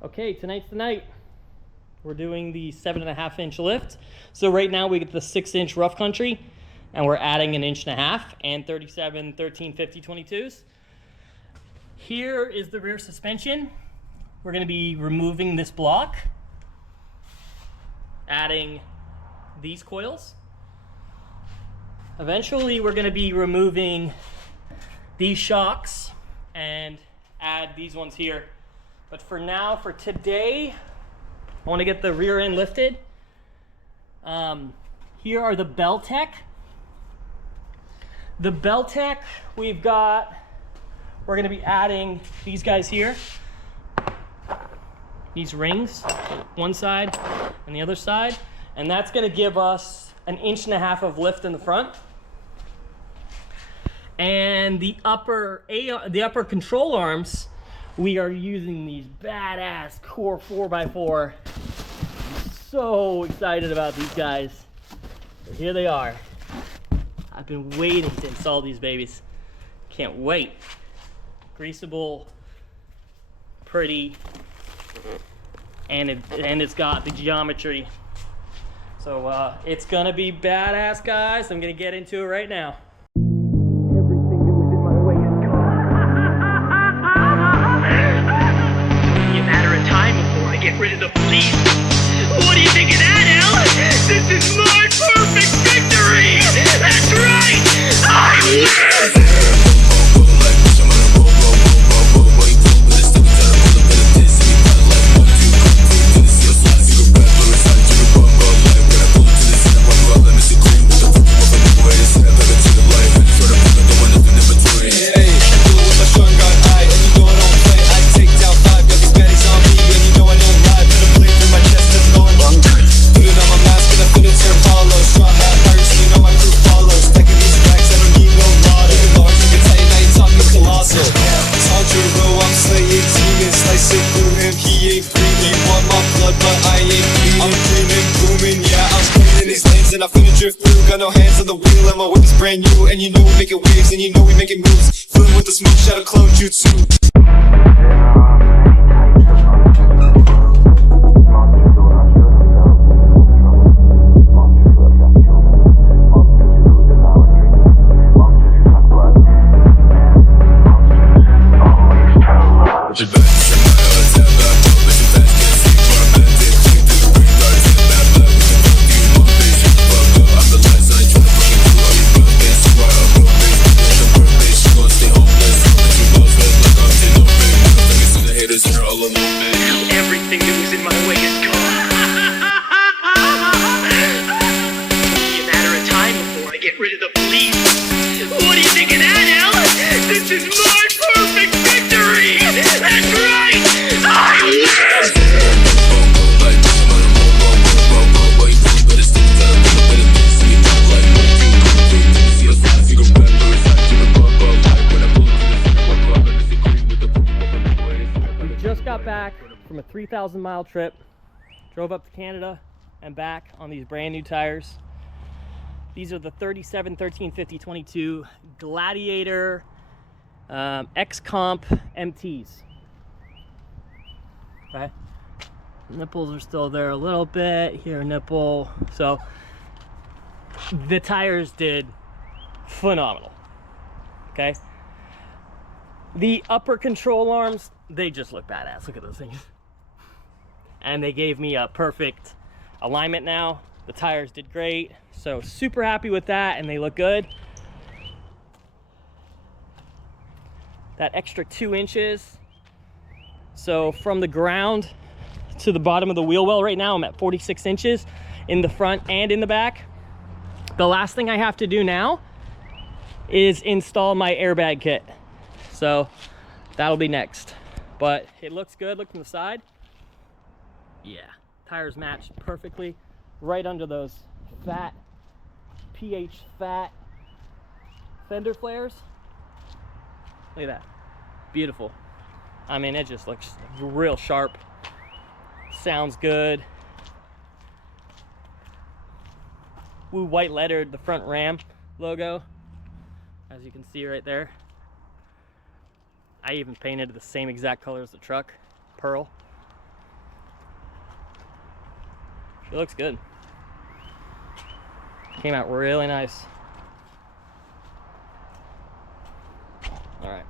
Okay, tonight's the night. We're doing the 7.5-inch lift. So right now we get the 6-inch rough country, and we're adding 1.5 inches and 37, 13, 50, 22s. Here is the rear suspension. We're gonna be removing this block, adding these coils. Eventually we're gonna be removing these shocks and add these ones here. But for now, for today, I want to get the rear end lifted. Here are the BELLTECH. The BELLTECH, we're going to be adding these guys here. These rings, one side and the other side. And that's going to give us 1.5 inches of lift in the front. And the upper control arms, we are using these badass CORE4X4. I'm so excited about these guys. So here they are. I've been waiting to install these babies. Can't wait. Greasable, pretty, and it's got the geometry. So it's gonna be badass, guys. I'm gonna get into it right now. Get rid of the police. What do you think of that, Al? This is my perfect victory! That's right! I win! And I finna drift through, got no hands on the wheel, and my whip is brand new. And you know we making waves, and you know we making moves. Filling with the smoke, shadow clone jutsu. Everything that was in my way is gone. Only a matter of time before I get rid of the police. What do you think of that, Al? This is my perfect victory! That's right! I win! Got back from a 3,000-mile trip, drove up to Canada and back on these brand new tires. These are the 37, 13, 50, 22 Gladiator X-Comp MTs. Okay, nipples are still there a little bit here, nipple. So the tires did phenomenal. Okay, the upper control arms, they just look badass. Look at those things. And they gave me a perfect alignment now. The tires did great. So super happy with that, and they look good. That extra 2 inches. So from the ground to the bottom of the wheel well right now, I'm at 46 inches in the front and in the back. The last thing I have to do now is install my airbag kit. So that'll be next. But it looks good. Look from the side. Yeah, tires match perfectly right under those fat fender flares. Look at that. Beautiful. I mean, it just looks real sharp. Sounds good. We white lettered the front Ram logo, as you can see right there. I even painted the same exact color as the truck, pearl. It looks good. Came out really nice. All right.